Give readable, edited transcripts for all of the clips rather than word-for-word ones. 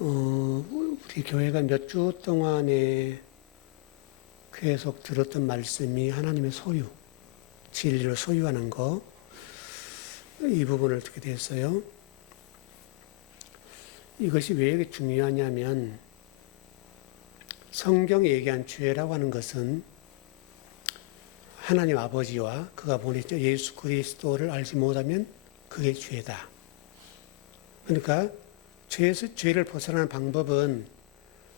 우리 교회가 몇 주 동안에 계속 들었던 말씀이 하나님의 소유, 진리를 소유하는 거, 이 부분을 어떻게 됐어요? 이것이 왜 이렇게 중요하냐면 성경에 얘기한 죄라고 하는 것은 하나님 아버지와 그가 보내신 예수 그리스도를 알지 못하면 그게 죄다. 그러니까 죄를 벗어나는 방법은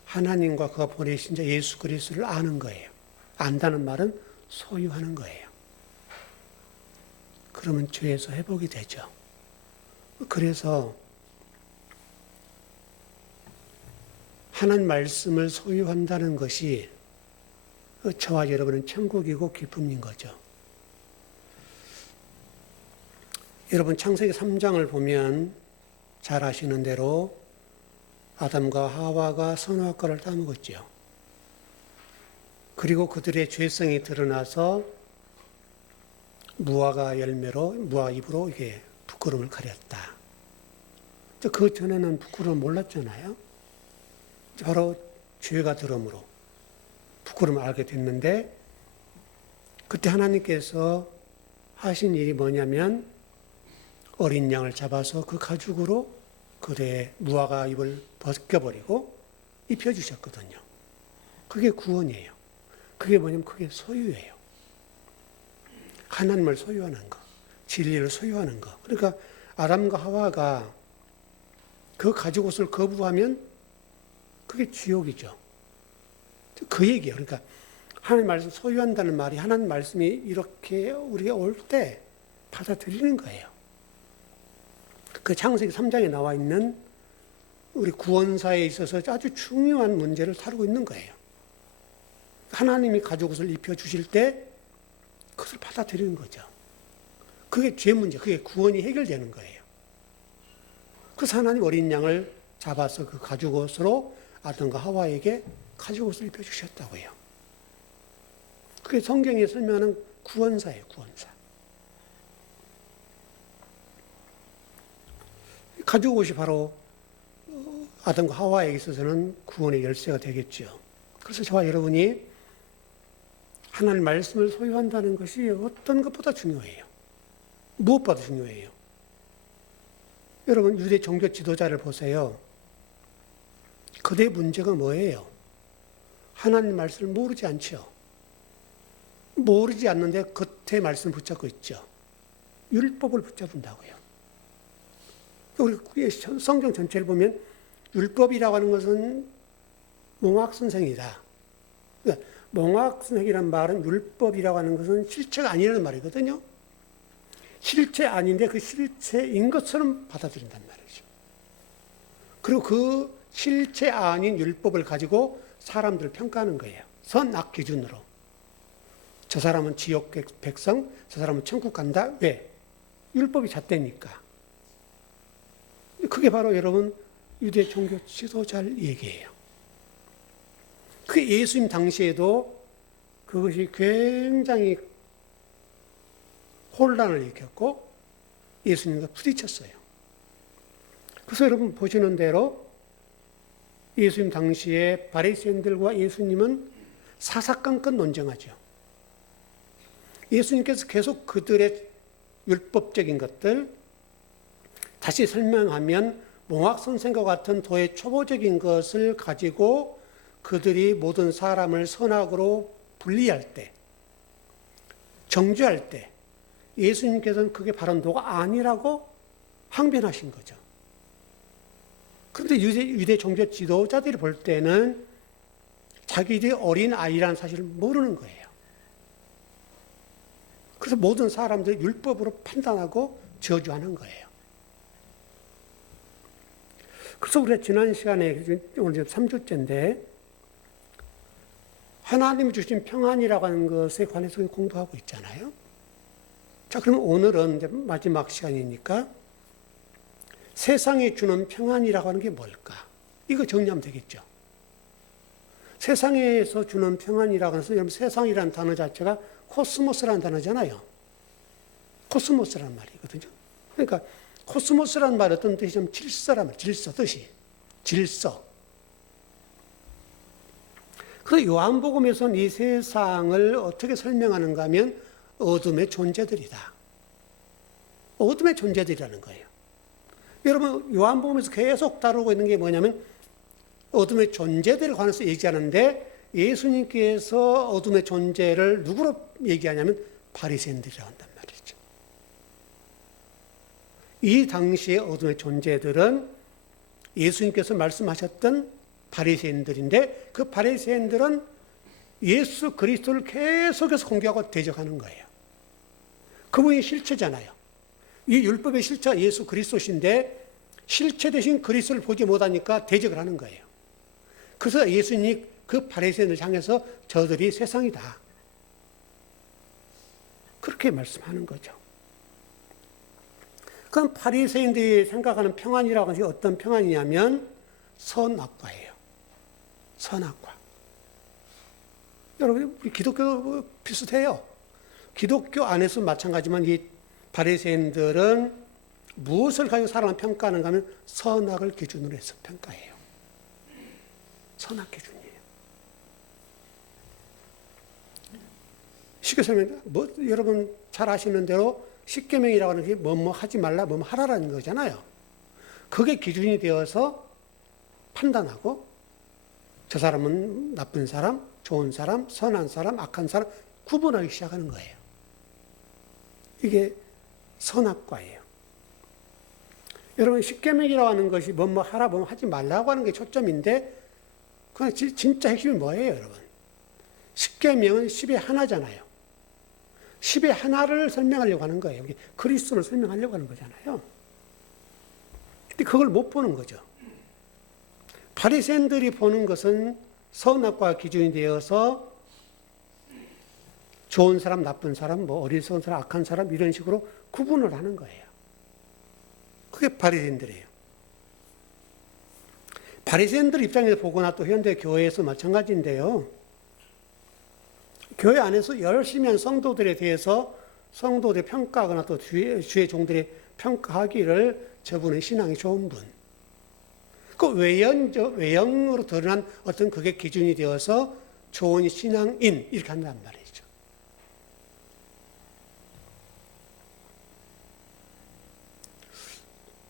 하나님과 그가 보내신 예수 그리스도를 아는 거예요. 안다는 말은 소유하는 거예요. 그러면 죄에서 회복이 되죠. 그래서 하나님 말씀을 소유한다는 것이 저와 여러분은 천국이고 기쁨인 거죠. 여러분 창세기 3장을 보면 잘 아시는 대로 아담과 하와가 선악과를 따먹었죠. 그리고 그들의 죄성이 드러나서 무화과 잎으로 이게 부끄러움을 가렸다. 그 전에는 부끄러움 몰랐잖아요. 바로 죄가 들어옴으로 부끄러움을 알게 됐는데 그때 하나님께서 하신 일이 뭐냐면 어린 양을 잡아서 그 가죽으로 그의 무화과 잎을 벗겨버리고 입혀주셨거든요. 그게 구원이에요. 그게 뭐냐면 그게 소유예요. 하나님을 소유하는 거, 진리를 소유하는 거. 그러니까 아담과 하와가 그 가죽옷을 거부하면 그게 지옥이죠. 그 얘기예요. 그러니까 하나님 말씀 소유한다는 말이 하나님 말씀이 이렇게 우리가 올 때 받아들이는 거예요. 그 창세기 3장에 나와 있는 우리 구원사에 있어서 아주 중요한 문제를 다루고 있는 거예요. 하나님이 가죽옷을 입혀주실 때 그것을 받아들이는 거죠. 그게 죄 문제, 그게 구원이 해결되는 거예요. 그래서 하나님 어린 양을 잡아서 그 가죽옷으로 아담과 하와에게 가죽옷을 입혀주셨다고요. 그게 성경에 설명하는 구원사예요, 구원사. 가죽옷이 바로 아담과 하와에 있어서는 구원의 열쇠가 되겠죠. 그래서 저와 여러분이 하나님 말씀을 소유한다는 것이 어떤 것보다 중요해요. 무엇보다 중요해요. 여러분 유대 종교 지도자를 보세요. 그들의 문제가 뭐예요? 하나님 말씀을 모르지 않죠. 모르지 않는데 겉에 말씀을 붙잡고 있죠. 율법을 붙잡는다고요. 우리 성경 전체를 보면 율법이라고 하는 것은 몽학선생이다. 그러니까 몽학선생이란 말은 율법이라고 하는 것은 실체가 아니라는 말이거든요. 실체 아닌데 그 실체인 것처럼 받아들인단 말이죠. 그리고 그 실체 아닌 율법을 가지고 사람들을 평가하는 거예요. 선악 기준으로. 저 사람은 지옥 백성, 저 사람은 천국 간다. 왜? 율법이 잣대니까. 그게 바로 여러분 유대 종교 지도자의 얘기예요. 그 예수님 당시에도 그것이 굉장히 혼란을 일으켰고 예수님과 부딪혔어요. 그래서 여러분 보시는 대로 예수님 당시에 바리새인들과 예수님은 사사건건 논쟁하죠. 예수님께서 계속 그들의 율법적인 것들 다시 설명하면 몽학선생과 같은 도의 초보적인 것을 가지고 그들이 모든 사람을 선악으로 분리할 때, 정죄할 때 예수님께서는 그게 바른 도가 아니라고 항변하신 거죠. 그런데 유대 종교 지도자들이 볼 때는 자기들이 어린 아이라는 사실을 모르는 거예요. 그래서 모든 사람들이 율법으로 판단하고 저주하는 거예요. 그래서 우리가 지난 시간에 오늘 3주째인데 하나님이 주신 평안이라고 하는 것에 관해서 공부하고 있잖아요. 자, 그럼 오늘은 이제 마지막 시간이니까 세상이 주는 평안이라고 하는 게 뭘까? 이거 정리하면 되겠죠. 세상에서 주는 평안이라고 해서 여러분 세상이라는 단어 자체가 코스모스라는 단어잖아요. 코스모스라는 말이거든요. 그러니까 코스모스라는 말이 어떤 뜻이냐면 질서란 말, 질서, 뜻이. 질서. 그래서 요한복음에서는 이 세상을 어떻게 설명하는가 하면 어둠의 존재들이다. 어둠의 존재들이라는 거예요. 여러분, 요한복음에서 계속 다루고 있는 게 뭐냐면 어둠의 존재들에 관해서 얘기하는데 예수님께서 어둠의 존재를 누구로 얘기하냐면 바리새인들이라고 한단 말이죠. 이 당시의 어둠의 존재들은 예수님께서 말씀하셨던 바리새인들인데 그 바리새인들은 예수 그리스도를 계속해서 공격하고 대적하는 거예요. 그분이 실체잖아요. 이 율법의 실체가 예수 그리스도신데 실체 대신 그리스도를 보지 못하니까 대적을 하는 거예요. 그래서 예수님이 그 바리새인을 향해서 저들이 세상이다. 그렇게 말씀하는 거죠. 그럼 바리새인들이 생각하는 평안이라고 하는 게 어떤 평안이냐면 선악과예요. 선악과. 여러분, 우리 기독교 비슷해요. 기독교 안에서 마찬가지지만 이 바리새인들은 무엇을 가지고 사람을 평가하는가 하면 선악을 기준으로 해서 평가해요. 선악 기준이에요. 쉽게 설명해, 여러분 잘 아시는 대로 십계명이라고 하는 게 뭐뭐 하지 말라, 뭐뭐 하라라는 거잖아요. 그게 기준이 되어서 판단하고 저 사람은 나쁜 사람, 좋은 사람, 선한 사람, 악한 사람 구분하기 시작하는 거예요. 이게 선악과예요. 여러분 십계명이라고 하는 것이 뭐뭐 하라, 뭐뭐 하지 말라고 하는 게 초점인데 그냥 진짜 핵심이 뭐예요, 여러분? 십계명은 10의 하나잖아요. 10의 하나를 설명하려고 하는 거예요. 그리스도를 설명하려고 하는 거잖아요. 근데 그걸 못 보는 거죠. 바리새인들이 보는 것은 선악과 기준이 되어서 좋은 사람, 나쁜 사람, 뭐 어리석은 사람, 악한 사람 이런 식으로 구분을 하는 거예요. 그게 바리새인들이에요. 바리새인들 입장에서 보거나 또 현대 교회에서 마찬가지인데요. 교회 안에서 열심히 한 성도들에 대해서 성도들의 평가하거나 또 주의 종들의 평가하기를 저분은 신앙이 좋은 분. 그 외형으로 드러난 어떤 그게 기준이 되어서 좋은 신앙인 이렇게 한단 말이죠.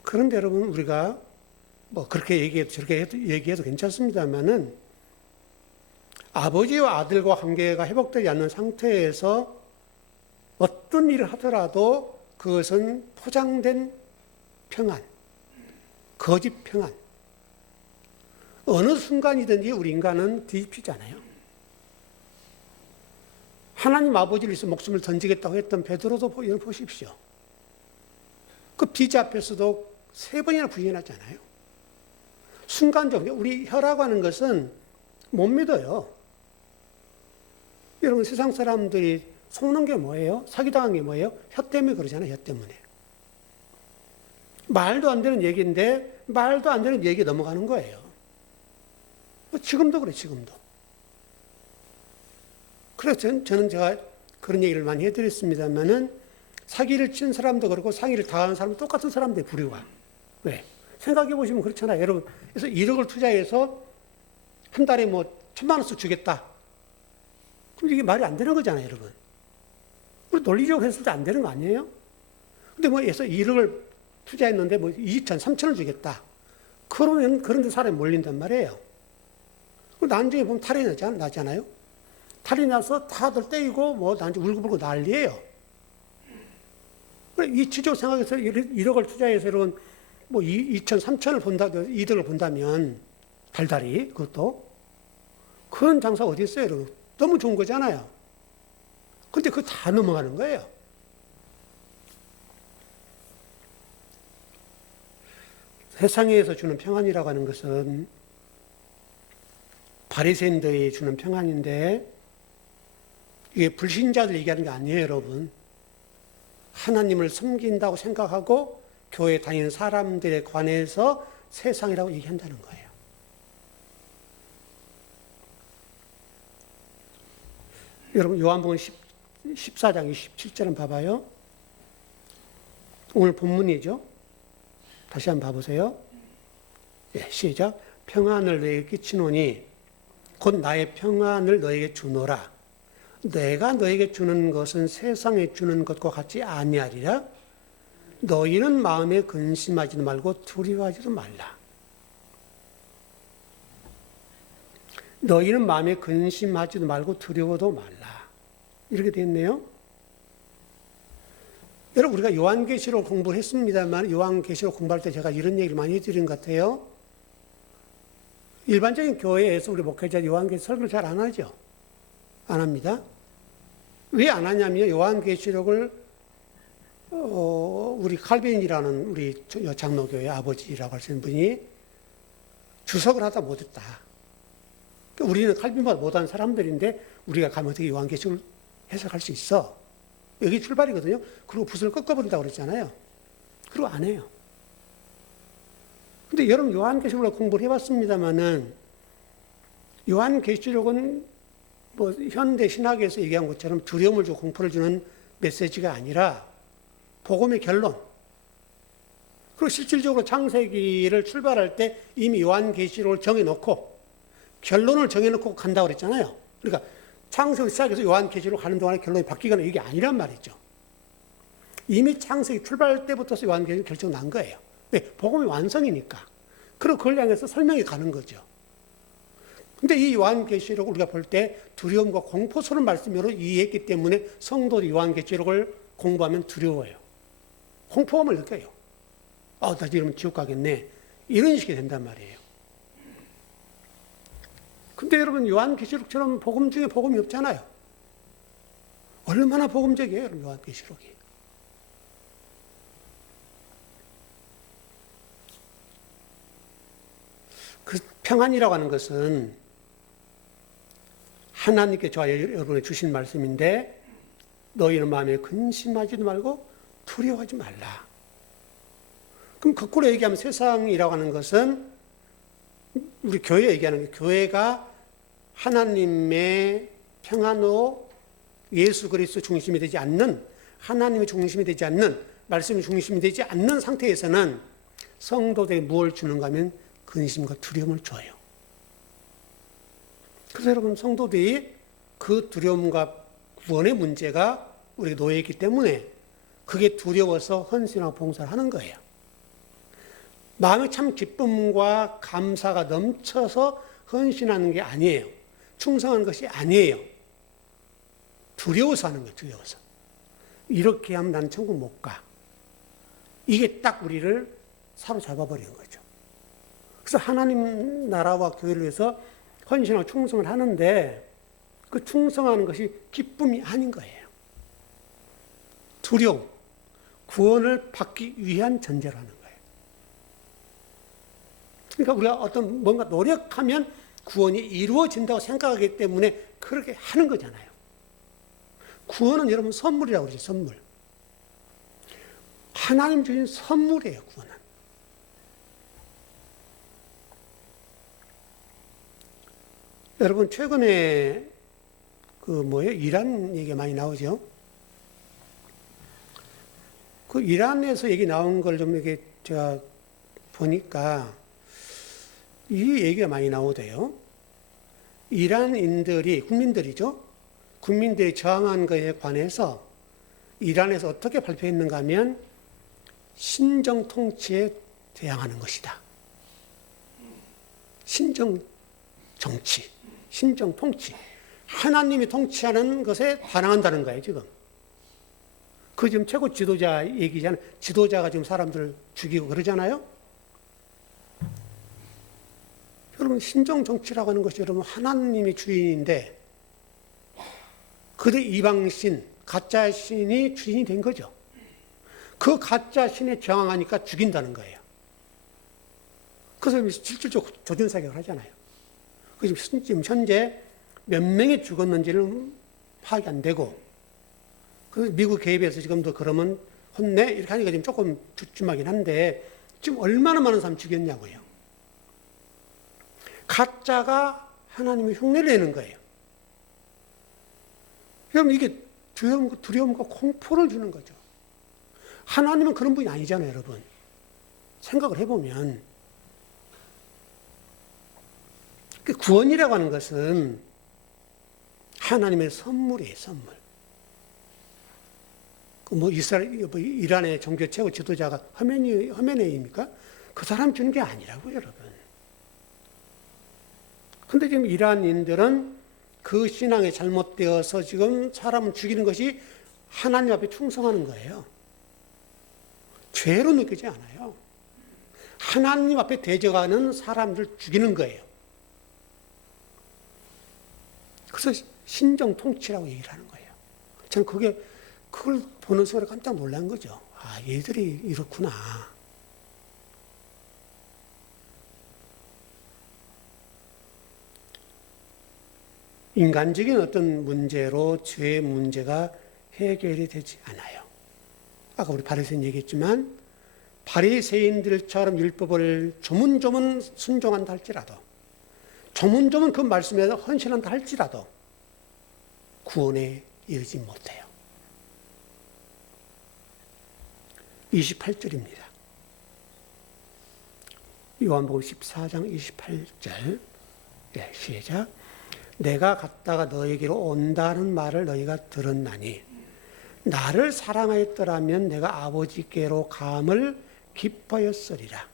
그런데 여러분 우리가 뭐 그렇게 얘기해도 저렇게 얘기해도 괜찮습니다만은 아버지와 아들과 관계가 회복되지 않는 상태에서 어떤 일을 하더라도 그것은 포장된 평안, 거짓 평안. 어느 순간이든지 우리 인간은 뒤집히잖아요. 하나님 아버지를 위해서 목숨을 던지겠다고 했던 베드로도 보십시오. 그 비자 앞에서도 3번이나 부인하잖아요. 순간적으로 우리 혀라고 하는 것은 못 믿어요. 여러분 세상 사람들이 속는 게 뭐예요? 사기당한 게 뭐예요? 혀 때문에 그러잖아요. 혀 때문에. 말도 안 되는 얘기인데 말도 안 되는 얘기에 넘어가는 거예요. 지금도 그래, 지금도. 그래서 저는 제가 그런 얘기를 많이 해드렸습니다만은 사기를 친 사람도 그렇고 사기를 당한 사람도 똑같은 사람들이 부류가. 왜? 생각해 보시면 그렇잖아요. 여러분, 그래서 1억을 투자해서 한 달에 뭐 1,000만 원씩 주겠다. 그럼 이게 말이 안 되는 거잖아요, 여러분. 우리 논리적으로 했을 때 안 되는 거 아니에요? 근데 뭐 해서 1억을 투자했는데 뭐 2천, 3천을 주겠다. 그러면 그런 데 사람이 몰린단 말이에요. 나중에 보면 탈이 나잖아요. 탈이 나서 다들 떼이고 뭐 나중에 울고불고 난리예요. 이 취지로 생각해서 1억을 투자해서 여러분 뭐 2천, 3천을 본다, 이득을 본다면 달달이 그것도 그런 장사가 어디 있어요, 여러분? 너무 좋은 거잖아요. 근데 그거 다 넘어가는 거예요. 세상에서 주는 평안이라고 하는 것은 바리새인들이 주는 평안인데 이게 불신자들 얘기하는 게 아니에요, 여러분. 하나님을 섬긴다고 생각하고 교회 다니는 사람들에 관해서 세상이라고 얘기한다는 거예요. 여러분 요한복음 14장 27절은 봐봐요. 오늘 본문이죠. 다시 한번 봐보세요. 예, 시작. 평안을 너에게 끼치노니 곧 나의 평안을 너에게 주노라. 내가 너에게 주는 것은 세상에 주는 것과 같지 아니하리라. 너희는 마음에 근심하지도 말고 두려워하지도 말라. 너희는 마음에 근심하지도 말고 두려워도 말라. 이렇게 됐네요. 여러분, 우리가 요한계시록 공부를 했습니다만 요한계시록 공부할 때 제가 이런 얘기를 많이 해드린 것 같아요. 일반적인 교회에서 우리 목회자 요한계시록 설교를 잘 안 하죠. 안 합니다. 왜 안 하냐면 요한계시록을 우리 칼빈이라는 우리 장로교회 아버지라고 하시는 분이 주석을 하다 못했다. 우리는 칼빈보다 못한 사람들인데 우리가 가면 어떻게 요한계시록을 해석할 수 있어? 여기 출발이거든요. 그리고 붓을 꺾어버린다고 그랬잖아요. 그리고 안 해요. 근데 여러분 요한계시록을 공부를 해봤습니다만은 요한계시록은 뭐 현대 신학에서 얘기한 것처럼 두려움을 주고 공포를 주는 메시지가 아니라 복음의 결론. 그리고 실질적으로 창세기를 출발할 때 이미 요한계시록을 정해놓고 결론을 정해놓고 간다고 그랬잖아요. 그러니까 창세기 시작해서 요한계시록 가는 동안에 결론이 바뀌거나 이게 아니란 말이죠. 이미 창세기 출발 때부터 요한계시록 결정 난 거예요. 왜? 복음의 완성이니까. 그리고 그걸 향해서 설명이 가는 거죠. 근데 이 요한계시록을 우리가 볼 때 두려움과 공포스러운 말씀으로 이해했기 때문에 성도들이 요한계시록을 공부하면 두려워요. 공포감을 느껴요. 나 이러면 지옥 가겠네. 이런 식이 된단 말이에요. 근데 여러분 요한계시록처럼 복음 중에 복음이 없잖아요. 얼마나 복음적이에요, 여러분 요한계시록이. 그 평안이라고 하는 것은 하나님께 저와 여러분에 주신 말씀인데 너희는 마음에 근심하지도 말고 두려워하지 말라. 그럼 거꾸로 얘기하면 세상이라고 하는 것은 우리 교회 얘기하는 게 교회가 하나님의 평안으로 예수 그리스도 중심이 되지 않는 하나님의 중심이 되지 않는 말씀의 중심이 되지 않는 상태에서는 성도들이 무엇을 주는가 하면 근심과 두려움을 줘요. 그래서 여러분 성도들이 그 두려움과 구원의 문제가 우리에게 놓여있기 때문에 그게 두려워서 헌신하고 봉사를 하는 거예요. 마음에 참 기쁨과 감사가 넘쳐서 헌신하는 게 아니에요. 충성하는 것이 아니에요. 두려워서 하는 거예요. 두려워서. 이렇게 하면 난 천국 못 가. 이게 딱 우리를 사로잡아 버리는 거죠. 그래서 하나님 나라와 교회를 위해서 헌신하고 충성을 하는데 그 충성하는 것이 기쁨이 아닌 거예요. 두려움, 구원을 받기 위한 전제로 하는 거예요. 그러니까 우리가 어떤 뭔가 노력하면 구원이 이루어진다고 생각하기 때문에 그렇게 하는 거잖아요. 구원은 여러분 선물이라고 그러죠. 선물. 하나님 주신 선물이에요. 구원은. 여러분 최근에 이란 얘기가 많이 나오죠. 그 이란에서 얘기 나온 걸 좀 이렇게 제가 보니까 이 얘기가 많이 나오대요. 이란인들이 국민들이죠. 국민들이 저항한 것에 관해서 이란에서 어떻게 발표했는가 하면 신정 통치에 대항하는 것이다. 신정 정치, 신정 통치. 하나님이 통치하는 것에 반항한다는 거예요, 지금. 그 지금 최고 지도자 얘기잖아요. 지도자가 지금 사람들을 죽이고 그러잖아요. 여러분, 신정 정치라고 하는 것이 여러분 하나님이 주인인데 그들 이방신, 가짜 신이 주인이 된 거죠. 그 가짜 신에 저항하니까 죽인다는 거예요. 그래서 실질적으로 조준사격을 하잖아요. 지금 현재 몇 명이 죽었는지는 파악이 안 되고, 그래서 미국 개입해서 지금도 그러면 혼내? 이렇게 하니까 지금 조금 주춤하긴 한데, 지금 얼마나 많은 사람 죽였냐고요. 가짜가 하나님의 흉내를 내는 거예요. 여러분, 이게 두려움과 공포를 주는 거죠. 하나님은 그런 분이 아니잖아요, 여러분. 생각을 해보면. 그 구원이라고 하는 것은 하나님의 선물이에요, 선물. 이란의 종교 최고 지도자가 허메네이입니까? 그 사람 주는 게 아니라고요, 여러분. 근데 지금 이란인들은 그 신앙에 잘못되어서 지금 사람을 죽이는 것이 하나님 앞에 충성하는 거예요. 죄로 느끼지 않아요. 하나님 앞에 대적하는 사람들 죽이는 거예요. 그래서 신정 통치라고 얘기를 하는 거예요. 저는 그걸 보는 순간 깜짝 놀란 거죠. 아, 얘들이 이렇구나. 인간적인 어떤 문제로 죄의 문제가 해결이 되지 않아요. 아까 우리 바리새인 얘기했지만 바리새인들처럼 율법을 조문조문 순종한다 할지라도, 조문조문 그 말씀에 헌신한다 할지라도 구원에 이르지 못해요. 28절입니다. 요한복음 14장 28절. 네, 시작. 내가 갔다가 너에게로 온다는 말을 너희가 들었나니 나를 사랑하였더라면 내가 아버지께로 감을 기뻐했으리라.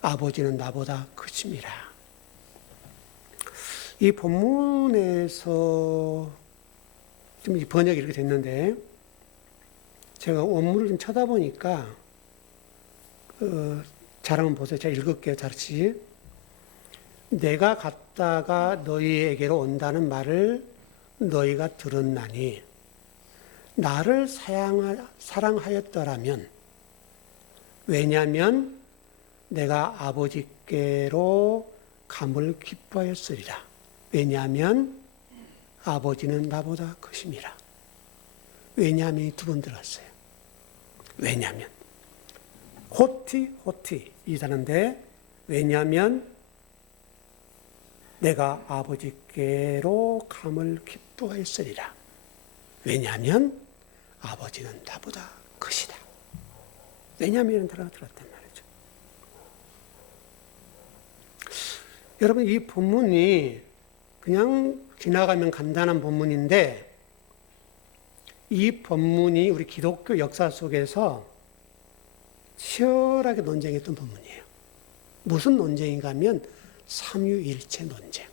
아버지는 나보다 크심이라. 이 본문에서 좀 번역이 이렇게 됐는데 제가 원문을 좀 쳐다보니까 잘 한번 보세요. 제가 읽을게요. 다시. 내가 갔다가 너희에게로 온다는 말을 너희가 들었나니 나를 사랑하였더라면, 왜냐하면 내가 아버지께로 감을 기뻐했으리라. 왜냐하면 아버지는 나보다 크심이라. 왜냐하면이 두 번 들어갔어요. 왜냐하면 호티 이다는데, 왜냐하면 내가 아버지께로 감을 기뻐했으리라. 왜냐하면 아버지는 나보다 크시다. 왜냐하면 들었단 말이죠. 여러분, 이 본문이 그냥 지나가면 간단한 본문인데 이 본문이 우리 기독교 역사 속에서 치열하게 논쟁했던 본문이에요. 무슨 논쟁인가 하면 삼위일체 논쟁.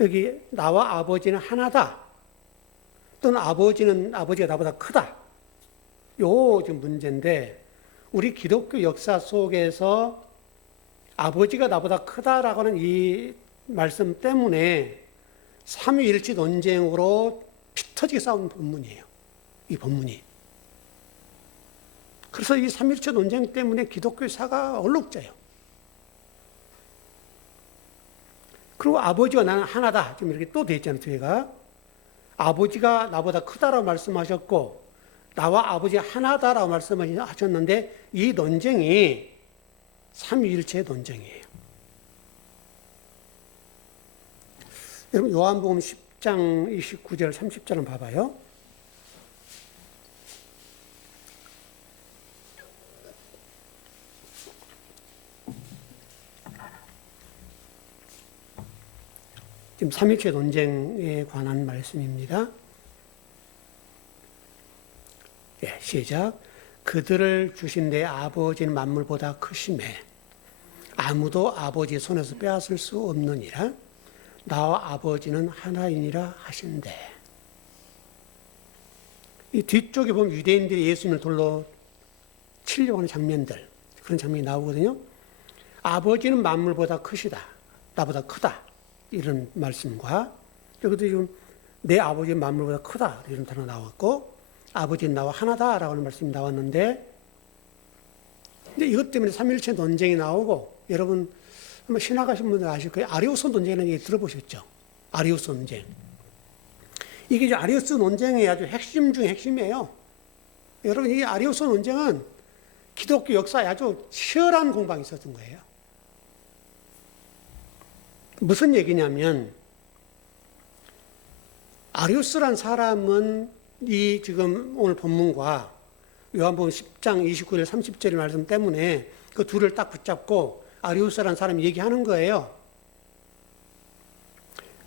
여기 나와 아버지는 하나다, 또는 아버지가 나보다 크다. 요 지금 문제인데, 우리 기독교 역사 속에서 아버지가 나보다 크다라고 하는 이 말씀 때문에 삼위일체 논쟁으로 피터지게 싸운 본문이에요. 이 본문이. 그래서 이 삼위일체 논쟁 때문에 기독교사가 얼룩져요. 그리고 아버지와 나는 하나다. 지금 이렇게 또 돼 있잖아요, 뒤에가. 아버지가 나보다 크다라고 말씀하셨고, 나와 아버지가 하나다라고 말씀하셨는데, 이 논쟁이 삼위일체의 논쟁이에요. 여러분, 요한복음 10장 29절, 30절을 봐봐요. 지금 삼위일체 논쟁에 관한 말씀입니다. 예, 시작. 그들을 주신 내 아버지는 만물보다 크심에 아무도 아버지 손에서 빼앗을 수 없느니라. 나와 아버지는 하나이니라 하신대. 이 뒤쪽에 보면 유대인들이 예수님을 돌로 치려고 하는 장면들, 그런 장면이 나오거든요. 아버지는 만물보다 크시다. 나보다 크다. 이런 말씀과, 여기도 지금 내 아버지는 만물보다 크다. 이런 단어 나왔고, 아버지는 나와 하나다라고 하는 말씀이 나왔는데, 근데 이것 때문에 삼위일체 논쟁이 나오고, 여러분 한번 신학 가신 분들 아실 거예요. 아리우스 논쟁이라는 얘기 들어보셨죠? 아리우스 논쟁. 이게 이제 아리우스 논쟁의 아주 핵심 중 핵심이에요. 여러분, 이 아리우스 논쟁은 기독교 역사에 아주 치열한 공방이 있었던 거예요. 무슨 얘기냐면, 아리우스란 사람은 이 지금 오늘 본문과 요한복음 10장 29절 30절의 말씀 때문에 그 둘을 딱 붙잡고 아리우스라는 사람이 얘기하는 거예요.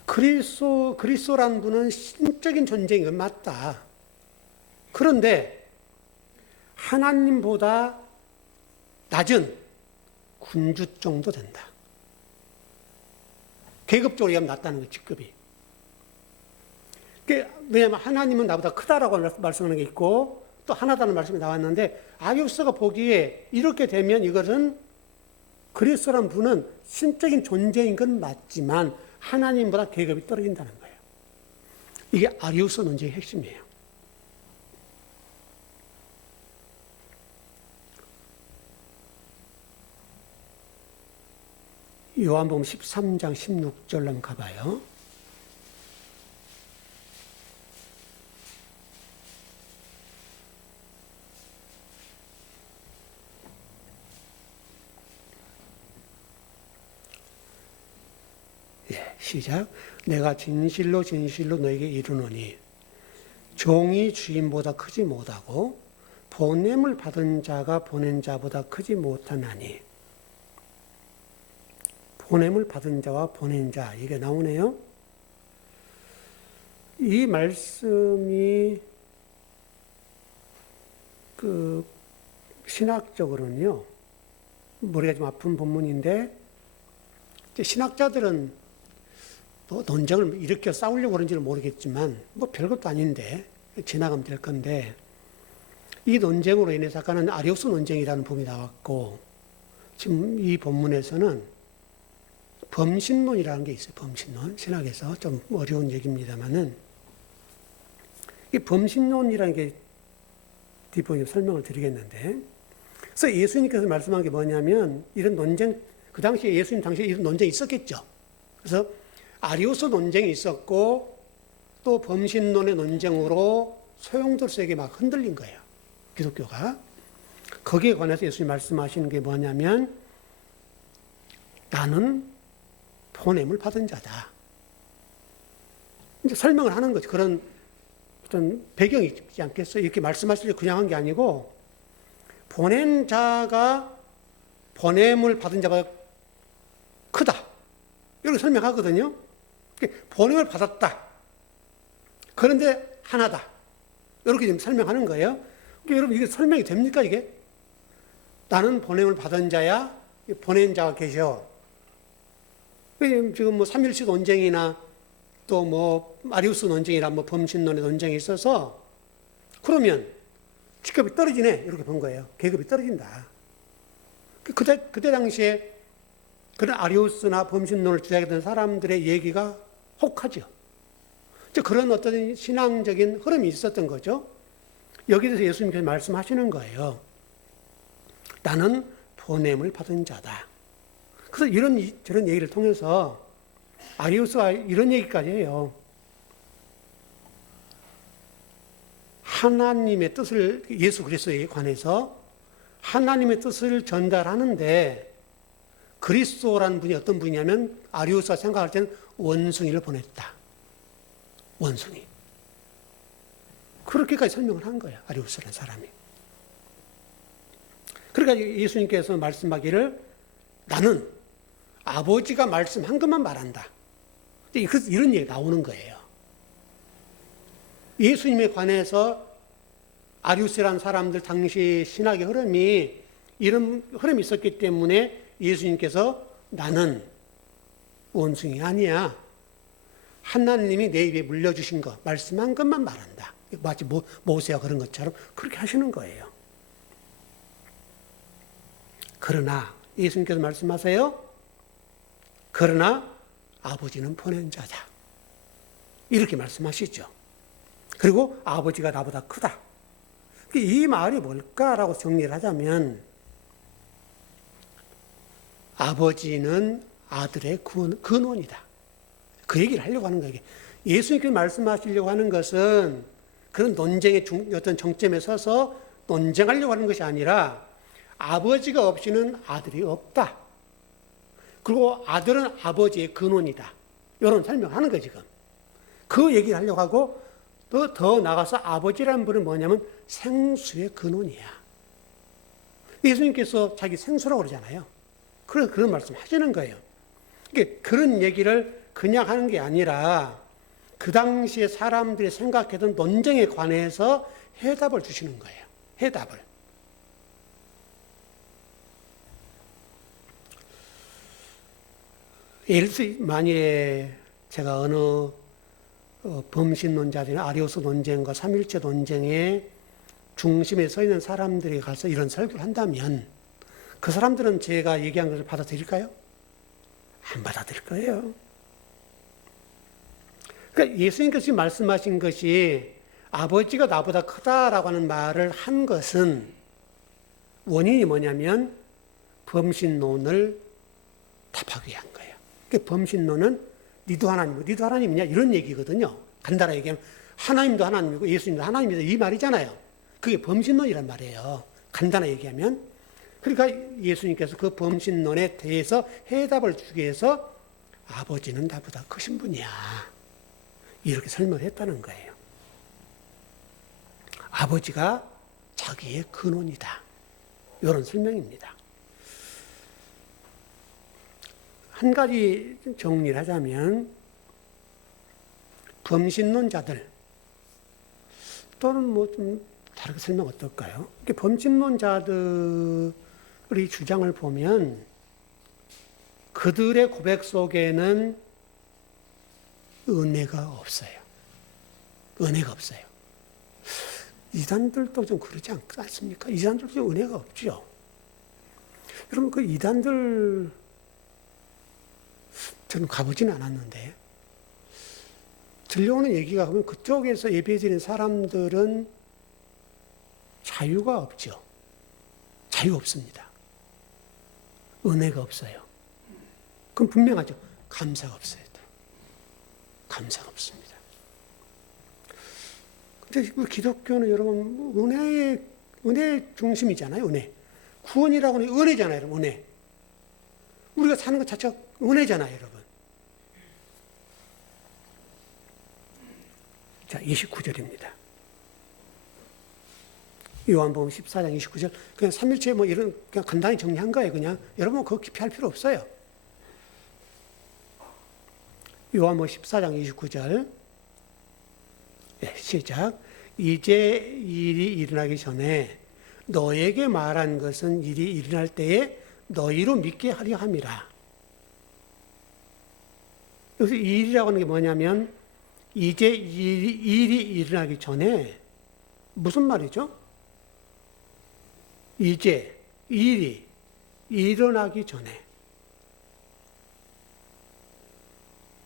그리스도라는 분은 신적인 존재인 건 맞다. 그런데 하나님보다 낮은 군주 정도 된다. 계급적으로 얘기하면 낮다는 거예요, 직급이. 왜냐하면 하나님은 나보다 크다라고 말씀하는 게 있고 또 하나다는 말씀이 나왔는데 아리우스가 보기에 이렇게 되면 이것은 그리스도라는 분은 신적인 존재인 건 맞지만 하나님보다 계급이 떨어진다는 거예요. 이게 아리우스 논쟁의 핵심이에요. 요한복음 13장 16절 한번 가봐요. 시작. 내가 진실로 진실로 너에게 이르노니 종이 주인보다 크지 못하고 보냄을 받은 자가 보낸 자보다 크지 못하나니. 보냄을 받은 자와 보낸 자, 이게 나오네요. 이 말씀이 신학적으로는요, 머리가 좀 아픈 본문인데 신학자들은 논쟁을 일으켜 싸우려고 그런지는 모르겠지만 별것도 아닌데 지나가면 될 건데, 이 논쟁으로 인해서 아까는 아리우스 논쟁이라는 부분이 나왔고 지금 이 본문에서는 범신론이라는 게 있어요. 범신론. 신학에서 좀 어려운 얘기입니다만은 이 범신론이라는 게 뒷부분에 설명을 드리겠는데, 그래서 예수님께서 말씀한 게 뭐냐면 이런 논쟁, 그 당시에 예수님 당시에 이런 논쟁이 있었겠죠. 그래서 아리우스 논쟁이 있었고 또 범신론의 논쟁으로 소용돌이에게 막 흔들린 거예요. 기독교가. 거기에 관해서 예수님 말씀하시는 게 뭐냐면 나는 보냄을 받은 자다. 이제 설명을 하는 거죠. 그런 어떤 배경이 있지 않겠어요? 이렇게 말씀하시려고 그냥 한 게 아니고 보낸 자가 보냄을 받은 자가 크다. 이렇게 설명하거든요. 보냄을 받았다. 그런데 하나다. 이렇게 지금 설명하는 거예요. 그러니까 여러분 이게 설명이 됩니까 이게? 나는 보냄을 받은 자야. 보낸 자가 계셔. 지금 뭐 삼일시 논쟁이나 또 뭐 아리우스 논쟁이나 뭐 범신론의 논쟁이 있어서 그러면 직급이 떨어지네. 이렇게 본 거예요. 계급이 떨어진다. 그때 당시에 그런 아리우스나 범신론을 주장했던 사람들의 얘기가 혹하죠. 그런 어떤 신앙적인 흐름이 있었던 거죠. 여기에서 예수님께서 말씀하시는 거예요. 나는 보냄을 받은 자다. 그래서 저런 얘기를 통해서 아리우스가 이런 얘기까지 해요. 하나님의 뜻을, 예수 그리스도에 관해서 하나님의 뜻을 전달하는데 그리스도라는 분이 어떤 분이냐면 아리우스가 생각할 때는 원숭이를 보냈다. 원숭이. 그렇게까지 설명을 한 거예요. 아리우스라는 사람이. 그러니까 예수님께서 말씀하기를 나는 아버지가 말씀한 것만 말한다. 이런 얘기 나오는 거예요. 예수님에 관해서 아리우스라는 사람들 당시 신학의 흐름이 이런 흐름이 있었기 때문에 예수님께서 나는 원숭이 아니야. 하나님이 내 입에 물려주신 것, 말씀한 것만 말한다. 마치 모세가 그런 것처럼 그렇게 하시는 거예요. 그러나 예수님께서 말씀하세요. 그러나 아버지는 보낸 자다. 이렇게 말씀하시죠. 그리고 아버지가 나보다 크다. 이 말이 뭘까라고 정리를 하자면 아버지는 아들의 근원이다. 그 얘기를 하려고 하는 거예요. 예수님께서 말씀하시려고 하는 것은 그런 논쟁의 어떤 정점에 서서 논쟁하려고 하는 것이 아니라 아버지가 없이는 아들이 없다. 그리고 아들은 아버지의 근원이다. 이런 설명을 하는 거예요, 지금. 그 얘기를 하려고 하고 또 더 나가서 아버지라는 분은 뭐냐면 생수의 근원이야. 예수님께서 자기 생수라고 그러잖아요. 그래서 그런 말씀 하시는 거예요. 그런 얘기를 그냥 하는 게 아니라 그 당시에 사람들이 생각했던 논쟁에 관해서 해답을 주시는 거예요. 해답을. 예를 들어 만일에 제가 어느 범신론자들이나 아리오스 논쟁과 삼일체 논쟁의 중심에 서 있는 사람들이 가서 이런 설교를 한다면 그 사람들은 제가 얘기한 것을 받아들일까요? 안 받아들일 거예요. 그러니까 예수님께서 지금 말씀하신 것이 아버지가 나보다 크다라고 하는 말을 한 것은 원인이 뭐냐면 범신론을 답하기 위한 거예요. 그러니까 범신론은 니도 하나님이고 니도 하나님이냐 이런 얘기거든요. 간단하게 얘기하면 하나님도 하나님이고 예수님도 하나님이다 이 말이잖아요. 그게 범신론이란 말이에요. 간단하게 얘기하면. 그러니까 예수님께서 그 범신론에 대해서 해답을 주기 위해서 아버지는 나보다 크신 분이야. 이렇게 설명을 했다는 거예요. 아버지가 자기의 근원이다. 이런 설명입니다. 한 가지 정리를 하자면 범신론자들 또는 뭐 좀 다르게 설명 어떨까요? 범신론자들의 주장을 보면 그들의 고백 속에는 은혜가 없어요. 은혜가 없어요. 이단들도 좀 그러지 않습니까? 이단들도 좀 은혜가 없죠. 여러분 그 이단들 저는 가보지는 않았는데 들려오는 얘기가 보면 그쪽에서 예배드리는 사람들은 자유가 없죠. 자유 없습니다. 은혜가 없어요. 그럼 분명하죠. 감사가 없어요. 감사가 없습니다. 근데 기독교는 여러분 은혜 중심이잖아요. 은혜. 구원이라고 하는 은혜잖아요. 여러분. 은혜. 우리가 사는 것 자체가 은혜잖아요. 여러분. 자, 29절입니다. 요한복음 14장 29절. 그냥 삼일체 뭐 이런 그냥 간단히 정리한 거예요. 그냥 여러분 그거 깊이 할 필요 없어요. 요한복음 14장 29절. 네, 시작. 이제 일이 일어나기 전에 너에게 말한 것은 일이 일어날 때에 너희로 믿게 하려 함이라. 여기서 일이라고 하는 게 뭐냐면 이제 일이 일어나기 전에 무슨 말이죠? 이제 일이 일어나기 전에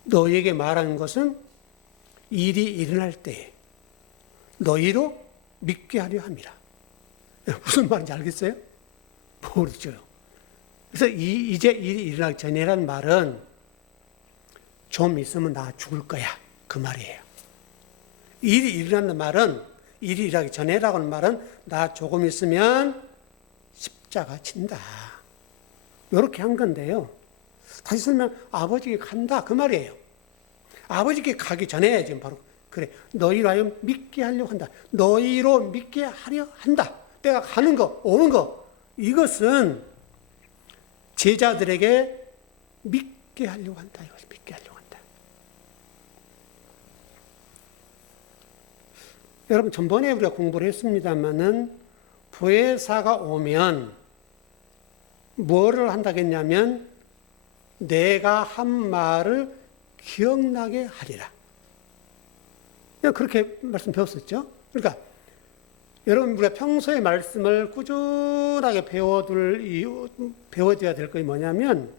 너에게 말하는 것은 일이 일어날 때 너희로 믿게 하려 함이라. 무슨 말인지 알겠어요? 모르죠. 그래서 이제 일이 일어나기 전에라는 말은 좀 있으면 나 죽을 거야. 그 말이에요. 일이 일어나는 말은 일이 일어나기 전에라고 하는 말은 나 조금 있으면 십자가 친다. 이렇게 한 건데요. 다시 설명 아버지께 간다. 그 말이에요. 아버지께 가기 전에 지금 바로 그래. 너희로 하여 믿게 하려고 한다. 너희로 믿게 하려 한다. 내가 가는 거, 오는 거. 이것은 제자들에게 믿게 하려고 한다. 이것을 믿게 하려고 한다. 여러분, 전번에 우리가 공부를 했습니다만은 부회사가 오면 뭐를 한다겠냐면 내가 한 말을 기억나게 하리라. 그렇게 말씀 배웠었죠. 그러니까 여러분 우리가 평소에 말씀을 꾸준하게 배워둬야 될 것이 뭐냐면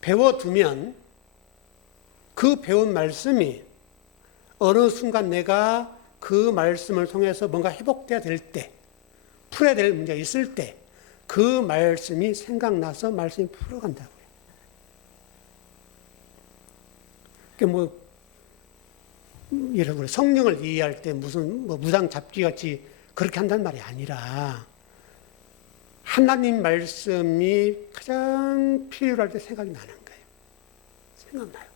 배워두면 그 배운 말씀이 어느 순간 내가 그 말씀을 통해서 뭔가 회복돼야 될 때, 풀어야 될 문제가 있을 때 그 말씀이 생각나서 말씀이 풀어간다고요. 그러니까 예를 들어 성령을 이해할 때 무슨 무당 잡기 같이 그렇게 한다는 말이 아니라 하나님 말씀이 가장 필요할 때 생각이 나는 거예요. 생각나요.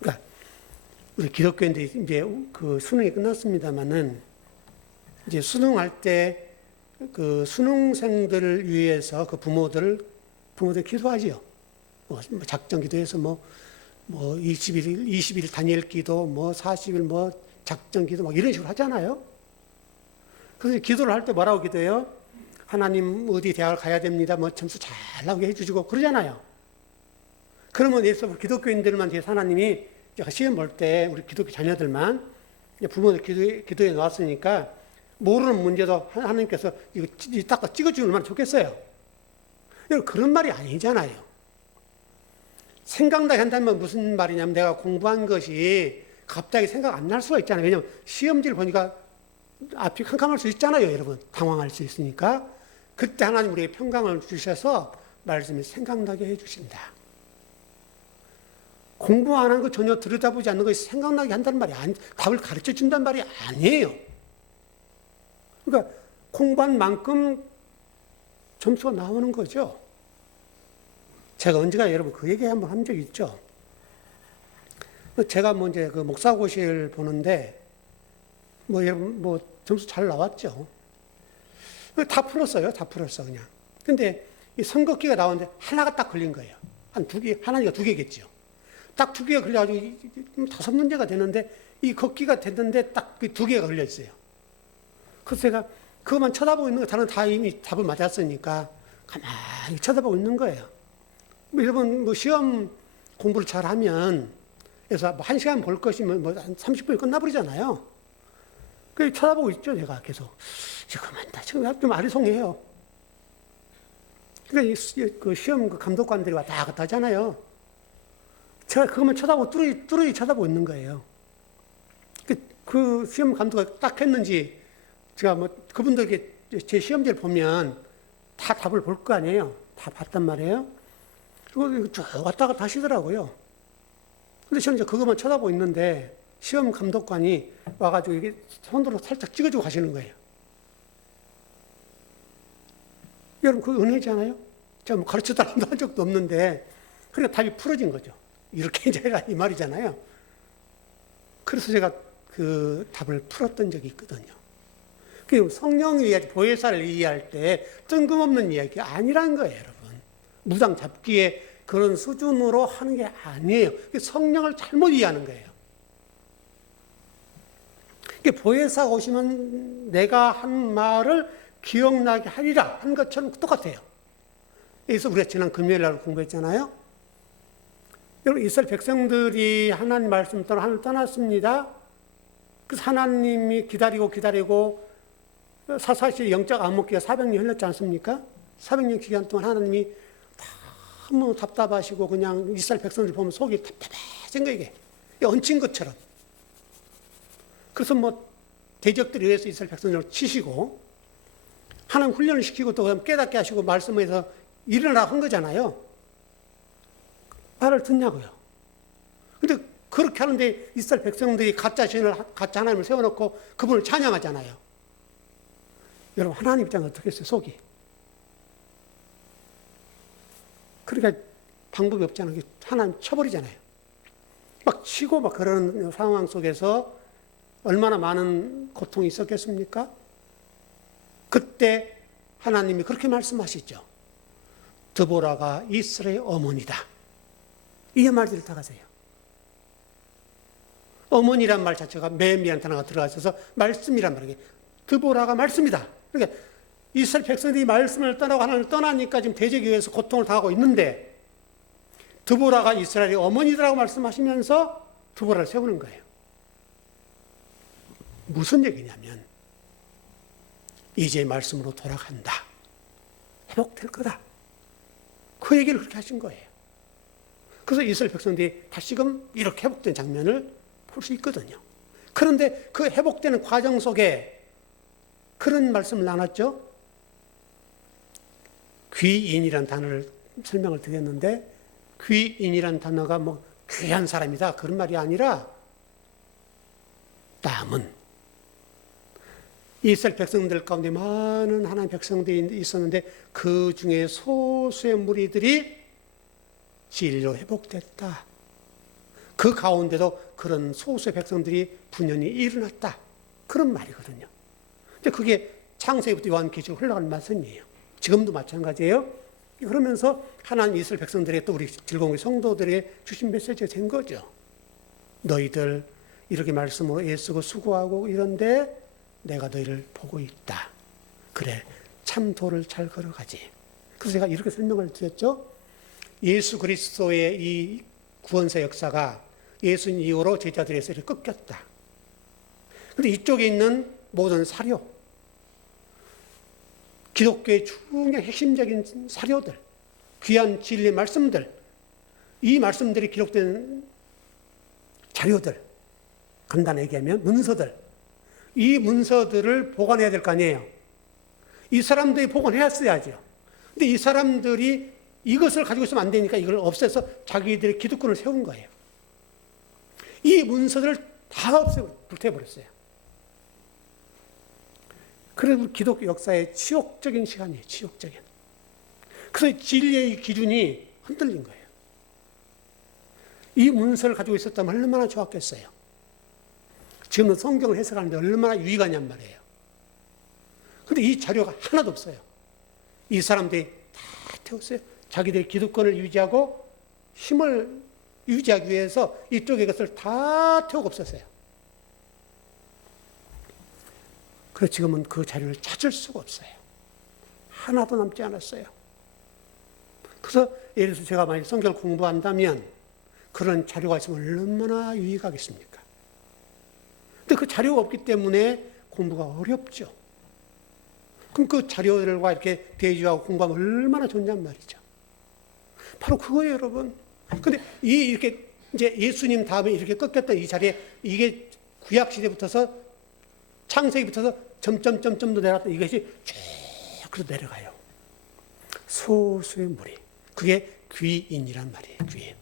그러니까 우리 기독교인들이 이제 그 수능이 끝났습니다만은 이제 수능할 때 그 수능생들을 위해서 그 부모들 기도하지요. 작정 기도해서 뭐 20일 단일 기도, 뭐 40일 뭐 작정 기도 막 이런 식으로 하잖아요. 그래서 기도를 할 때 뭐라고 기도해요? 하나님 어디 대학을 가야 됩니다. 뭐 점수 잘 나오게 해주시고 그러잖아요. 그러면 예수 기독교인들만 뒤에서 하나님이 시험 볼 때 우리 기독교 자녀들만 부모들 기도에 나왔으니까 모르는 문제도 하나님께서 이거 딱 찍어주면 얼마나 좋겠어요. 그런 말이 아니잖아요. 생각나게 한다면 무슨 말이냐면 내가 공부한 것이 갑자기 생각 안 날 수가 있잖아요. 왜냐하면 시험지를 보니까 앞이 캄캄할 수 있잖아요. 여러분 당황할 수 있으니까 그때 하나님 우리에게 평강을 주셔서 말씀이 생각나게 해주신다. 공부 안 한 거 전혀 들여다보지 않는 것이 생각나게 한다는 말이 답을 가르쳐 준다는 말이 아니에요. 그러니까 공부한 만큼 점수가 나오는 거죠. 제가 언제가 여러분 그 얘기 한번 한 적이 있죠. 제가 뭐 이제 그 목사고시를 보는데 뭐 여러분 뭐 점수 잘 나왔죠. 다 풀었어요. 다 풀었어 그냥. 근데 이 선긋기가 나오는데 하나가 딱 걸린 거예요. 한 두 개, 하나니까 두 개겠죠. 딱 두 개가 걸려가지고 5문제가 되는데 이 걷기가 됐는데 딱 두 개가 걸려 있어요. 그래서 제가 그것만 쳐다보고 있는 거 다른 다 이미 답을 맞았으니까 가만히 쳐다보고 있는 거예요. 뭐 여러분 뭐 시험 공부를 잘하면 그래서 뭐 1시간 볼 것이면 뭐 한 30분이 끝나버리잖아요. 그 쳐다보고 있죠 제가 계속. 그만다. 지금 좀 아리송해요. 그러니까 그 시험 그 감독관들이 왔다 갔다 하잖아요. 제가 그것만 쳐다보고 뚜렷이 쳐다보고 있는 거예요. 그 시험 감독이 딱 했는지 제가 뭐 그분들에게 제 시험지를 보면 다 답을 볼 거 아니에요. 다 봤단 말이에요. 그리고 쭉 왔다 갔다 하시더라고요. 근데 저는 이제 그것만 쳐다보고 있는데 시험 감독관이 와가지고 이게 손으로 살짝 찍어주고 가시는 거예요. 여러분 그 은혜잖아요. 제가 뭐 가르쳐달라고 한 적도 없는데 그러니까 답이 풀어진 거죠. 이렇게 제가 이 말이잖아요. 그래서 제가 그 답을 풀었던 적이 있거든요. 그 성령의 이야기, 보혜사를 이해할 때 뜬금없는 이야기가 아니라는 거예요, 여러분. 무당 잡기에 그런 수준으로 하는 게 아니에요. 성령을 잘못 이해하는 거예요. 보혜사가 오시면 내가 한 말을 기억나게 하리라 한 것처럼 똑같아요. 그래서 우리가 지난 금요일날 공부했잖아요. 여러분 이스라엘 백성들이 하나님 말씀 따라 하나님을 떠났습니다. 그래서 하나님이 기다리고 사실 영적 암흑기가 400년 흘렀지 않습니까? 400년 기간 동안 하나님이 너무 답답하시고 그냥 이스라엘 백성들 보면 속이 답답해진 거 이게 얹힌 것처럼. 그래서 뭐 대적들에 의해서 이스라엘 백성들을 치시고 하나님 훈련을 시키고 또 깨닫게 하시고 말씀에서 일어나 한 거잖아요. 말을 듣냐고요. 근데 그렇게 하는데 이스라엘 백성들이 가짜 하나님을 세워놓고 그분을 찬양하잖아요. 여러분 하나님 입장은 어떻게 했어요? 속이. 그러니까 방법이 없잖아요. 하나님 쳐버리잖아요. 막 치고 막 그런 상황 속에서 얼마나 많은 고통이 있었겠습니까? 그때 하나님이 그렇게 말씀하시죠. 드보라가 이스라엘의 어머니다. 이 말들을 다 가세요. 어머니란 말 자체가 매미란 단어가 들어가 있어서 말씀이란 말이에요. 드보라가 말씀이다. 그러니까 이스라엘 백성들이 말씀을 떠나고 하나님을 떠나니까 지금 대적에 의해서 고통을 당하고 있는데 드보라가 이스라엘의 어머니라고 말씀하시면서 드보라를 세우는 거예요. 무슨 얘기냐면 이제 말씀으로 돌아간다. 회복될 거다. 그 얘기를 그렇게 하신 거예요. 그래서 이스라엘 백성들이 다시금 이렇게 회복된 장면을 볼 수 있거든요. 그런데 그 회복되는 과정 속에 그런 말씀을 나눴죠. 귀인이라는 단어를 설명을 드렸는데 귀인이라는 단어가 뭐 귀한 사람이다 그런 말이 아니라 남은 이스라엘 백성들 가운데 많은 하나님의 백성들이 있었는데 그 중에 소수의 무리들이 진리로 회복됐다. 그 가운데도 그런 소수의 백성들이 분연히 일어났다. 그런 말이거든요. 근데 그게 창세기부터 요한계시록 흘러가는 말씀이에요. 지금도 마찬가지예요. 그러면서 하나님 이스라엘 백성들에게 또 우리 즐거운 성도들에게 주신 메시지가 된 거죠. 너희들 이렇게 말씀으로 애쓰고 수고하고 이런데 내가 너희를 보고 있다. 그래, 참 도를 잘 걸어가지. 그래서 제가 이렇게 설명을 드렸죠. 예수 그리스도의 이 구원사 역사가 예수님 이후로 제자들에서 이렇게 꺾였다. 그런데 이쪽에 있는 모든 사료, 기독교의 중요한 핵심적인 사료들, 귀한 진리 말씀들, 이 말씀들이 기록된 자료들, 간단히 얘기하면 문서들, 이 문서들을 보관해야 될 거 아니에요. 이 사람들이 보관해야죠. 근데 이 사람들이 이것을 가지고 있으면 안 되니까 이걸 없애서 자기들의 기득권을 세운 거예요. 이 문서들을 다 불태워버렸어요. 그래서 기독교 역사의 치욕적인 시간이에요. 치욕적인. 그래서 진리의 기준이 흔들린 거예요. 이 문서를 가지고 있었다면 얼마나 좋았겠어요. 지금은 성경을 해석하는데 얼마나 유익하냔 말이에요. 그런데 이 자료가 하나도 없어요. 이 사람들이 다 태웠어요. 자기들의 기득권을 유지하고 힘을 유지하기 위해서 이쪽의 것을 다 태우고 없었어요. 그래서 지금은 그 자료를 찾을 수가 없어요. 하나도 남지 않았어요. 그래서 예를 들어서 제가 만약 성경을 공부한다면 그런 자료가 있으면 얼마나 유익하겠습니까? 근데 그 자료가 없기 때문에 공부가 어렵죠. 그럼 그 자료들과 이렇게 대조하고 공부하면 얼마나 좋냔 말이죠. 바로 그거예요, 여러분. 근데 이렇게 이제 예수님 다음에 이렇게 꺾였던 이 자리에 이게 구약시대부터서 창세기부터서 점점점점도 내려갔던 이것이 쭉 그래서 내려가요. 소수의 무리. 그게 귀인이란 말이에요, 귀인.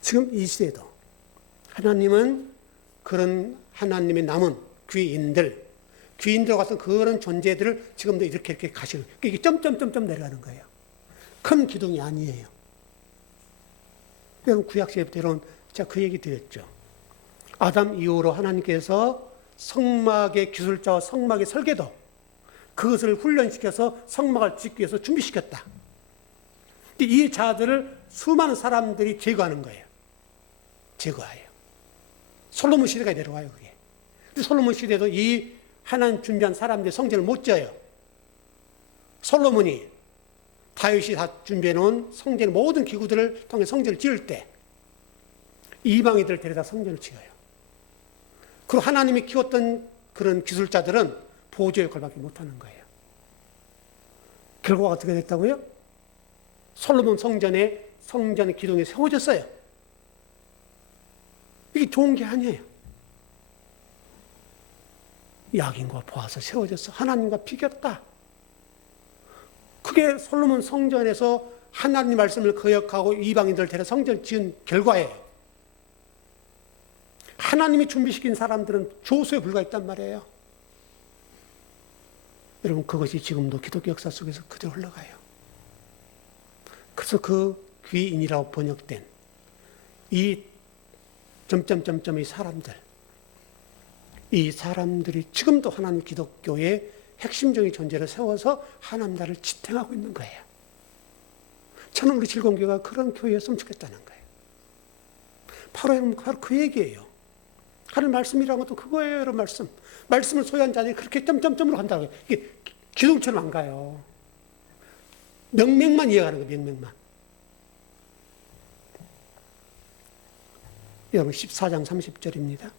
지금 이 시대에도 하나님은 그런 하나님의 남은 귀인들 같은 그런 존재들을 지금도 이렇게 가시는, 이게 점점점점 내려가는 거예요. 큰 기둥이 아니에요. 여러분, 구약시대부터 여러분, 제가 그 얘기 드렸죠. 아담 이후로 하나님께서 성막의 기술자와 성막의 설계도, 그것을 훈련시켜서 성막을 짓기 위해서 준비시켰다. 이 자들을 수많은 사람들이 제거하는 거예요. 제거해요. 솔로몬 시대가 내려와요, 그게. 근데 솔로몬 시대도 이 하나님 준비한 사람들이 성전을 못 지어요. 솔로몬이 다윗이 다 준비해 놓은 성전의 모든 기구들을 통해 성전을 지을 때 이방인들을 데려다 성전을 지어요. 그리고 하나님이 키웠던 그런 기술자들은 보조 역할밖에 못하는 거예요. 결과가 어떻게 됐다고요? 솔로몬 성전의 기둥이 세워졌어요. 이게 좋은 게 아니에요. 야긴과 보아서 세워졌어. 하나님과 비겼다. 그게 솔로몬 성전에서 하나님 말씀을 거역하고 이방인들을 데려 성전 지은 결과예요. 하나님이 준비시킨 사람들은 조수에 불과했단 말이에요. 여러분, 그것이 지금도 기독교 역사 속에서 그대로 흘러가요. 그래서 그 귀인이라고 번역된 이 점점점점의 사람들, 이 사람들이 지금도 하나님 기독교의 핵심적인 존재를 세워서 하나님 나라를 지탱하고 있는 거예요. 저는 우리 즐거운교회가 그런 교회였으면 좋겠다는 거예요. 바로 그 얘기예요. 하는 말씀이라는 것도 그거예요, 여러분. 말씀을 소유한 자들이 그렇게 점점점으로 간다고요. 이게 기둥처럼 안 가요. 명맥만 이해가는 거예요, 명맥만. 여러분, 14장 30절입니다.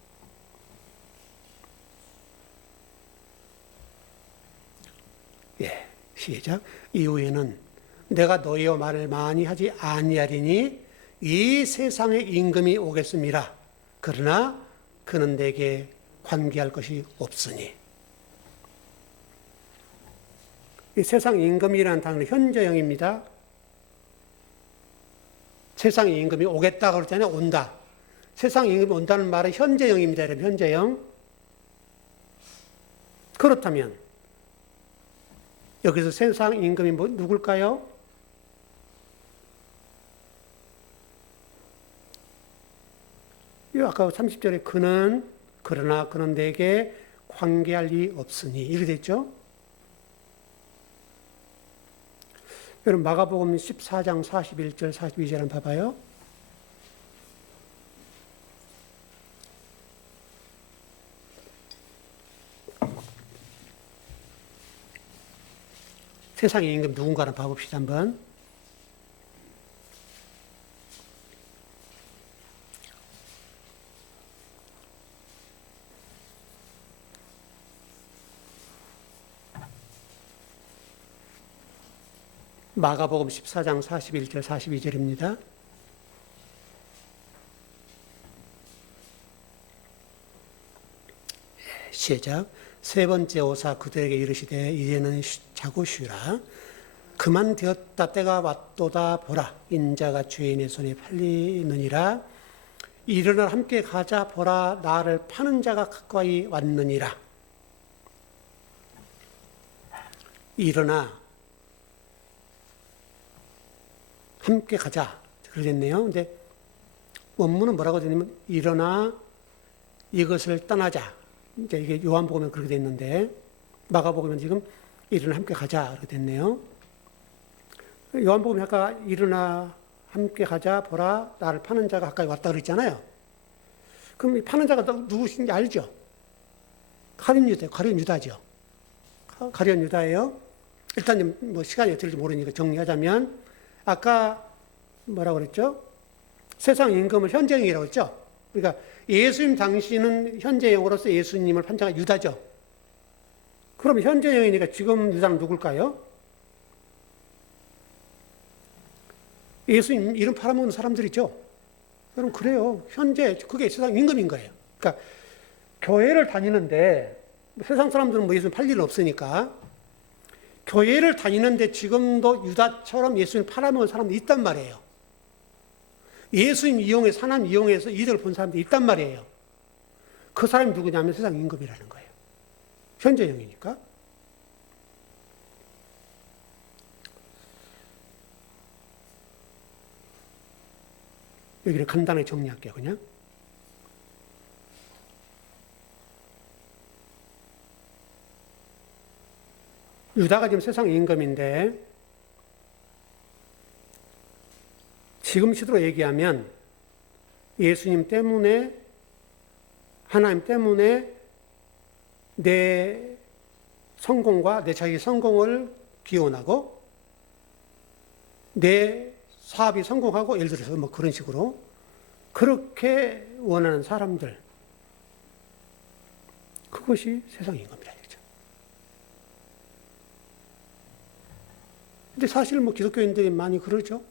예, 시작. 이후에는 내가 너희와 말을 많이 하지 아니하리니 이 세상의 임금이 오겠습니다. 그러나 그는 내게 관계할 것이 없으니. 이 세상 임금이라는 단어는 현재형입니다. 세상 임금이 오겠다 그러잖아요. 온다. 세상 임금이 온다는 말은 현재형입니다. 여러분, 현재형. 그렇다면 여기서 세상 임금이 누굴까요? 아까 30절에 그러나 그는 내게 관계할 리 없으니 이렇게 됐죠. 여러분 마가복음 14장 41절 42절 한번 봐봐요. 세상의 임금 누군가를 봐봅시다 한번. 마가복음 14장 41절 42절입니다. 시작. 세 번째 오사 그들에게 이르시되 이제는 자고 쉬라. 그만 되었다. 때가 왔도다. 보라, 인자가 죄인의 손에 팔리느니라. 일어나 함께 가자. 보라, 나를 파는 자가 가까이 왔느니라. 일어나 함께 가자. 그러겠네요. 근데 원문은 뭐라고 되냐면 일어나 이것을 떠나자. 이제 이게 요한복음에 그렇게 돼 있는데 마가복음은 지금 일어나 함께 가자 이렇게 됐네요. 요한복음에 아까 일어나 함께 가자. 보라, 나를 파는 자가 가까이 왔다 그랬잖아요. 그럼 이 파는 자가 누구신지 알죠? 가룟 유다죠. 가룟 유다예요. 일단 뭐 시간이 어떻게 될지 모르니까 정리하자면 아까 뭐라고 그랬죠? 세상 임금을 현재형이라고 했죠? 그러니까 예수님 당시는 현재형으로서 예수님을 판 자가 유다죠. 그럼 현재형이니까 지금 유다는 누굴까요? 예수님 이름 팔아먹는 사람들이죠. 여러분 그래요. 현재 그게 세상 임금인 거예요. 그러니까 교회를 다니는데 세상 사람들은 뭐 예수님 팔 일은 없으니까 교회를 다니는데 지금도 유다처럼 예수님 팔아먹은 사람들이 있단 말이에요. 예수님 이용해서 하나님 이용해서 이득을 본 사람들이 있단 말이에요. 그 사람이 누구냐면 세상 임금이라는 거예요. 현재형이니까. 여기를 간단하게 정리할게요. 그냥. 유다가 지금 세상 임금인데 지금 시대로 얘기하면 예수님 때문에 하나님 때문에 내 성공과 내 자기 성공을 기원하고 내 사업이 성공하고 예를 들어서 뭐 그런 식으로 그렇게 원하는 사람들 그것이 세상 임금이라 되죠. 근데 사실 뭐 기독교인들이 많이 그러죠.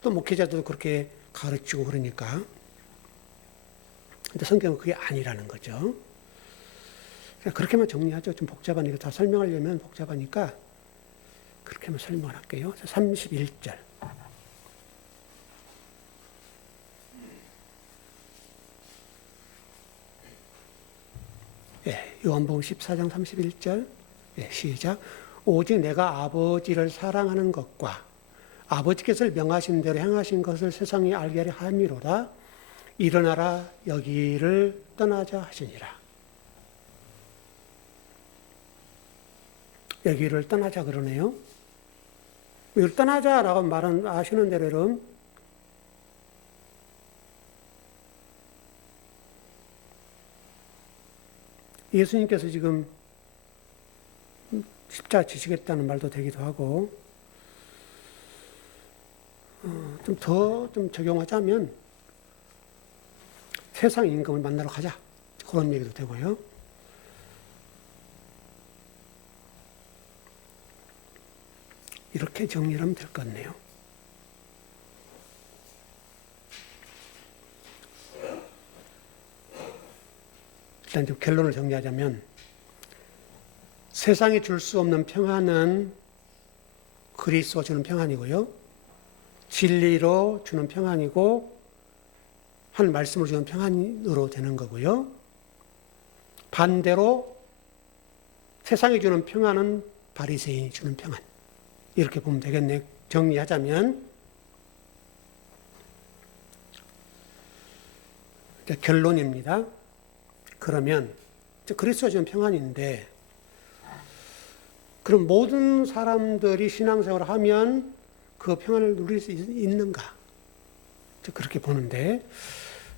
또 목회자들도 그렇게 가르치고 그러니까. 근데 성경은 그게 아니라는 거죠. 그렇게만 정리하죠. 좀 복잡하니까 다 설명하려면 복잡하니까 그렇게만 설명을 할게요. 31절. 요한복음 14장 31절. 시작. 오직 내가 아버지를 사랑하는 것과 아버지께서 명하신 대로 행하신 것을 세상이 알게 하려 함이로다. 일어나라 여기를 떠나자 하시니라. 여기를 떠나자 그러네요. 여기를 떠나자라고 말은 아시는 대로 여러분 예수님께서 지금 십자가 지시겠다는 말도 되기도 하고 좀 더 적용하자면 세상 임금을 만나러 가자 그런 얘기도 되고요. 이렇게 정리를 하면 될 것 같네요. 일단 좀 결론을 정리하자면 세상이 줄 수 없는 평안은 그리스도가 주는 평안이고요. 진리로 주는 평안이고 하는 말씀을 주는 평안으로 되는 거고요. 반대로 세상이 주는 평안은 바리새인이 주는 평안. 이렇게 보면 되겠네. 정리하자면 결론입니다. 그러면 그리스도가 주는 평안인데 그럼 모든 사람들이 신앙생활을 하면 그 평안을 누릴 수 있는가? 그렇게 보는데,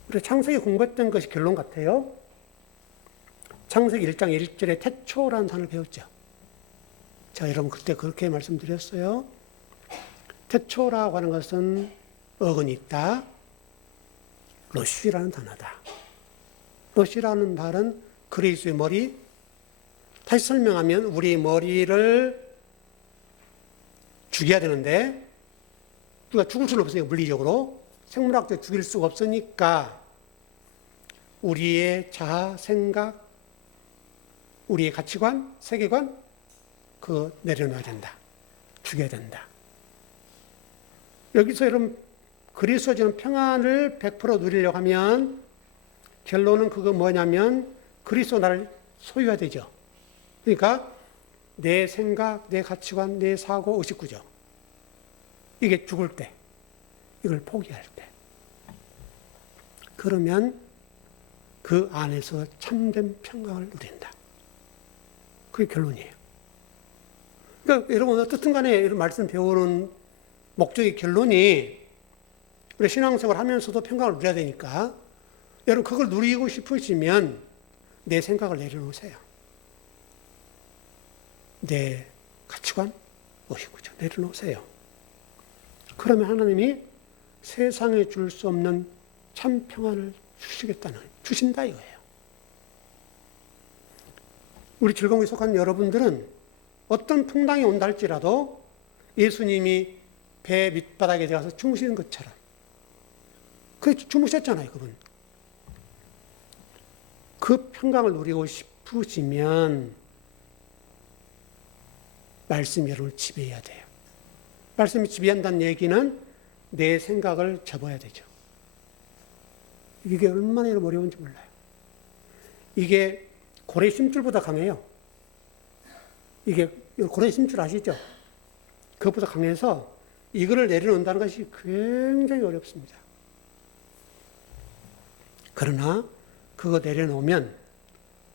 우리 창세기 공부했던 것이 결론 같아요. 창세기 1장 1절에 태초라는 단어를 배웠죠. 제가 여러분 그때 그렇게 말씀드렸어요. 태초라고 하는 것은 어근이 있다. 로시라는 단어다. 로시라는 말은 그리스도의 머리. 다시 설명하면 우리 머리를 죽여야 되는데 우리가 죽을 수는 없으니까 물리적으로 생물학적으로 죽일 수가 없으니까 우리의 자아, 생각, 우리의 가치관, 세계관 그거 내려놔야 된다. 죽여야 된다. 여기서 여러분 그리스도 주는 평안을 100% 누리려고 하면 결론은 그거 뭐냐면 그리스도 나를 소유해야 되죠. 그러니까 내 생각, 내 가치관, 내 사고, 의식구조 이게 죽을 때 이걸 포기할 때 그러면 그 안에서 참된 평강을 누린다. 그게 결론이에요. 그러니까 여러분 어떻든 간에 이런 말씀 배우는 목적의 결론이 우리 신앙생활 하면서도 평강을 누려야 되니까 여러분 그걸 누리고 싶으시면 내 생각을 내려놓으세요. 내 가치관, 의식구조 내려놓으세요. 그러면 하나님이 세상에 줄 수 없는 참 평안을 주신다 이거예요. 우리 즐거움에 속한 여러분들은 어떤 풍랑이 온다 할지라도 예수님이 배 밑바닥에 들어가서 주무시는 것처럼 그 주무셨잖아요, 그분. 그 평강을 누리고 싶으시면 말씀이 여러분을 지배해야 돼요. 말씀이 지배한다는 얘기는 내 생각을 접어야 되죠. 이게 얼마나 어려운지 몰라요. 이게 고래 심줄보다 강해요. 이게 고래 심줄 아시죠? 그것보다 강해서 이거를 내려놓는다는 것이 굉장히 어렵습니다. 그러나 그거 내려놓으면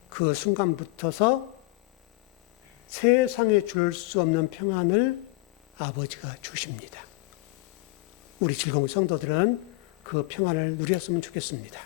그 순간부터서 세상에 줄 수 없는 평안을 아버지가 주십니다. 우리 즐거운 성도들은 그 평안을 누렸으면 좋겠습니다.